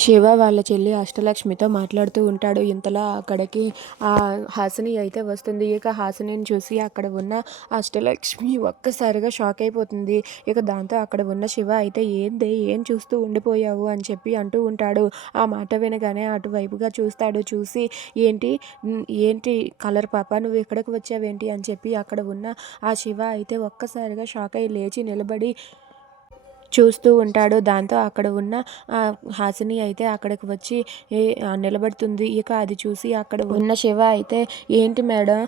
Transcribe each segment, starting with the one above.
శివ వాళ్ళ చెల్లి అష్టలక్ష్మితో మాట్లాడుతూ ఉంటాడు. ఇంతలో అక్కడికి ఆ హాసిని అయితే వస్తుంది. ఇక హాసినిని చూసి అక్కడ ఉన్న అష్టలక్ష్మి ఒక్కసారిగా షాక్ అయిపోతుంది. ఇక దాంతో అక్కడ ఉన్న శివ అయితే ఏంది ఏం చూస్తూ ఉండిపోయావు? అని చెప్పి అంటూ ఉంటాడు. ఆ మాట వినగానే అటువైపుగా చూస్తాడు. చూసి ఏంటి ఏంటి కలర్ పాప నువ్వు ఇక్కడికి వచ్చావేంటి? అని చెప్పి అక్కడ ఉన్న ఆ శివ అయితే ఒక్కసారిగా షాక్ అయి లేచి నిలబడి చూస్తూ ఉంటాడు దాంతో అక్కడ ఉన్న ఆ హాసిని అయితే అక్కడికి వచ్చి నిలబడుతుంది. ఇక అది చూసి అక్కడ ఉన్న శివ అయితే ఏంటి మేడం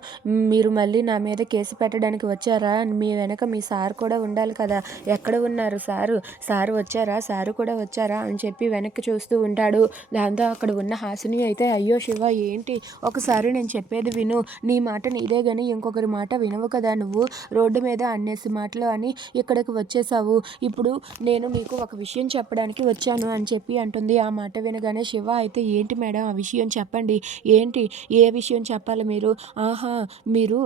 మీరు మళ్ళీ నా మీద కేసు పెట్టడానికి వచ్చారా? మీ వెనక మీ సార్ కూడా ఉండాలి కదా. ఎక్కడ ఉన్నారు సారు? సారు వచ్చారా? సారు కూడా వచ్చారా? అని చెప్పి వెనక్కి చూస్తూ ఉంటాడు. దాంతో అక్కడ ఉన్న హాసిని అయితే అయ్యో శివ ఏంటి? ఒకసారి నేను చెప్పేది విను. నీ మాట నీదే కానీ ఇంకొకరి మాట వినవు కదా నువ్వు. రోడ్డు మీద అన్నేసి మాటలు అని ఇక్కడికి వచ్చేసావు. ఇప్పుడు నేను మీకు ఒక విషయం చెప్పడానికి వచ్చాను అని చెప్పి అంటుంది. ఆ మాట వినగానే శివ అయితే ఏంటి మేడం ఆ విషయం చెప్పండి? ఏంటి? ఏ విషయం చెప్పాలి మీరు? ఆహా మీరు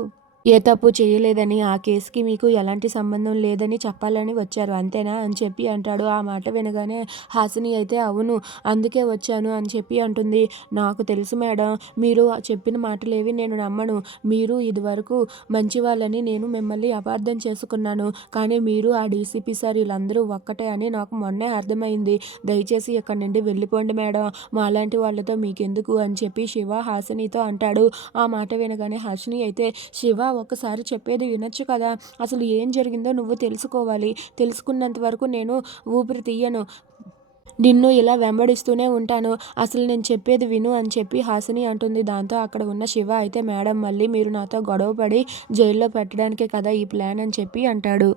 ఏ తప్పు చేయలేదని ఆ కేసుకి మీకు ఎలాంటి సంబంధం లేదని చెప్పాలని వచ్చారు. అంతేనా? అని చెప్పి అంటాడు. ఆ మాట వినగానే హాసిని అయితే అవును అందుకే వచ్చాను అని చెప్పి అంటుంది. నాకు తెలుసు మేడం మీరు చెప్పిన మాటలేవి నేను నమ్మను. మీరు ఇదివరకు మంచి వాళ్ళని నేను మిమ్మల్ని అపార్థం చేసుకున్నాను. కానీ మీరు ఆ డీసీపీ సార్ వీళ్ళందరూ ఒక్కటే అని నాకు మొన్నే అర్థమైంది. దయచేసి ఇక్కడి నుండి వెళ్ళిపోండి మేడం. మాలాంటి వాళ్ళతో మీకెందుకు? అని చెప్పి శివ హాసినితో అంటాడు. ఆ మాట వినగానే హాసిని అయితే శివ ఒకసారి చెప్పేది వినొచ్చు కదా. అసలు ఏం జరిగిందో నువ్వు తెలుసుకోవాలి. తెలుసుకున్నంత వరకు నేను ఊపిరి తీయను. నిన్ను ఇలా వెంబడిస్తూనే ఉంటాను. అసలు నేను చెప్పేది విను అని చెప్పి హాసిని అంటుంది. దాంతో అక్కడ ఉన్న శివ అయితే మేడం మళ్ళీ మీరు నాతో గొడవ పడి జైల్లో పెట్టడానికే కదా ఈ ప్లాన్ అని చెప్పి అంటాడు.